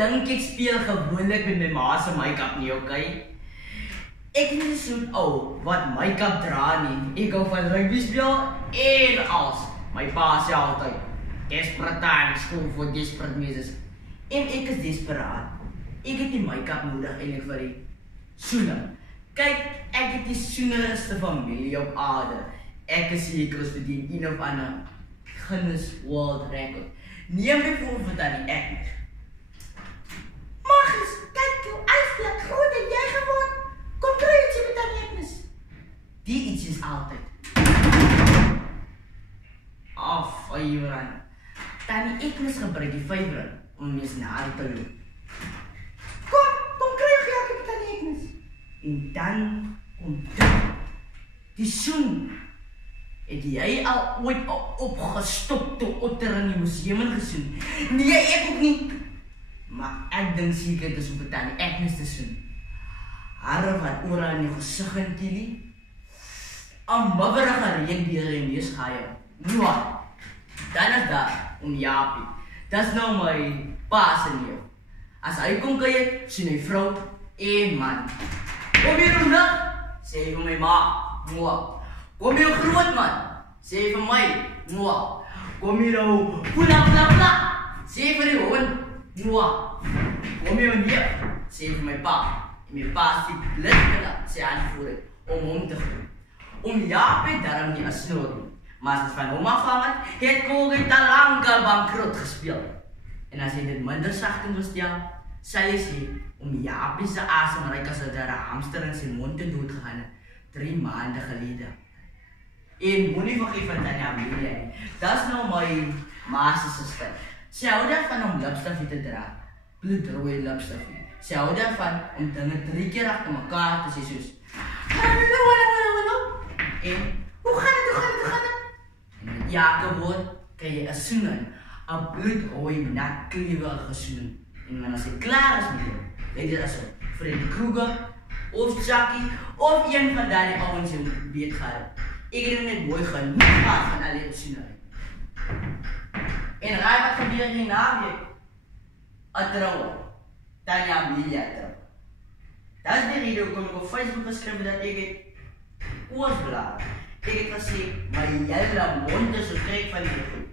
dink ek speel gewoonlik met my ma se make-up nie, okay? Ek is nie so'n ou wat make-up dra nie. Ek hou van rugby speel en als. My pa sê altyd, desperate times call for desperate measures. En ek is desperaat. Ek het nie make-up nodig eintlik vir die soene. Kyk, ek het die soenerigste familie op aarde. Ek is seker as verdien een of ander Guinness World Record. Neem my voor dan die ek nie. Magnus, kyk jou uitsplek, groot en jy geword. Kom kry ietsie met aan Agnes. Die iets is altyd. Vyfrand. Tannie Agnes gebruik die vyfrand om mens na te loop. Kom kry jy met Tannie Agnes. En dan kom die soen. Het jy al ooit 'n opgestopte otter in die museum ingesoen? Nee, ek ook nie. Maar ek dink seker dit is om vir Tannie Agnes te soen. Hare wat oral in jou gesig en kielie. 'n mubberige reënbeer in neus gaai. Nou, dan is daar Jaapie. Dis nou my pa se neef. As hy kom kuier, sien hy vrou en man. Kom hier vandag, sê hy vir my ma. Moa. Kom hier groot man, sê hy vir my. Moa. Kom hier ou, pula, sê hy vir die hond. Moa. Kom hier neef, sê hy vir my pa. En my pa sê blik met dat, sê aanvoer om hom te groen. Jaapie daarom nie as snoer nie. Maar as het van hom afhangt, het Colgate al lang al bankrot gespeel. En as hy dit minder sagting wil stel, sal hy sê, Jaapie se asemryk as het daar 'n hamster in sy mond te dood gegaan het, 3 maande gelede. En moenie vergeet van Tannie Amelia nie. Dis nou my ma se suster. Sy hou daarvan om lipstifie te dra, bloedrooi lipstifie. Sy hou daarvan om dinge 3 keer agter mekaar te sê soos, en hoe gaan dit? En met elke woord kry jy 'n soening, 'n bloedrooi natkleurige soening. En wanneer sy klaar is met jou, weet jy aso Freddy Krueger of Chucky of een van daardie ouens wat weet gehad. Ek het net mooi genoeg gehad van al die soening. En raai wat gebeur in die naweek? 'n troue. Tannie Amelia trou. Dis die rede hoekom ek op Facebook geskryf dat ek het oorgeblaas. Ek het gesê, my hele mond is so trek van die goed.